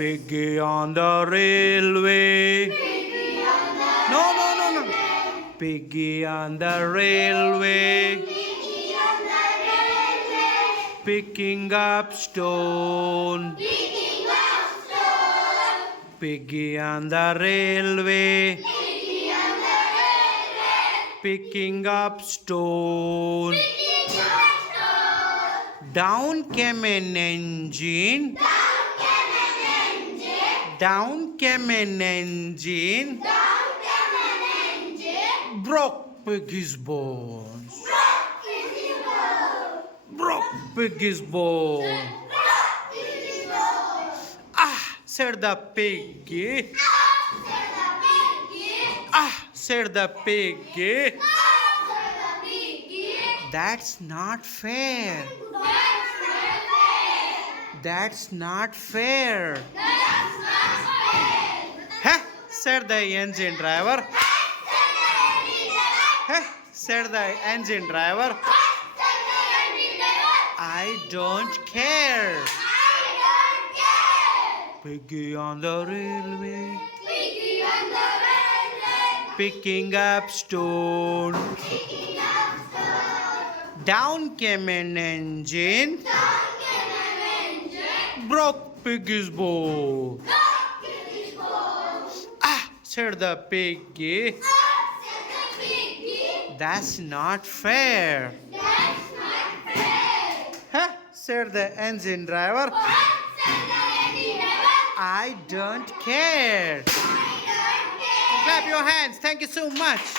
Piggy on the railway. No, no, no, no. Piggy on the railway. Picking up stone. Piggy on the railway. Picking up stone. Down came an engine. Down came an engine. Broke Piggy's bones. Broke Piggy's bone. Ah, said the piggy. Ah, said the piggy. That's not fair. That's not fair. Huh? Said the engine driver. Huh? Said the engine driver. I don't care. Piggy on the railway. Picking up stone. Down came an engine. Broke Piggy's bone. Ah, said the piggy. That's not fair. Huh? Said the engine driver. I don't care. Clap your hands. Thank you so much.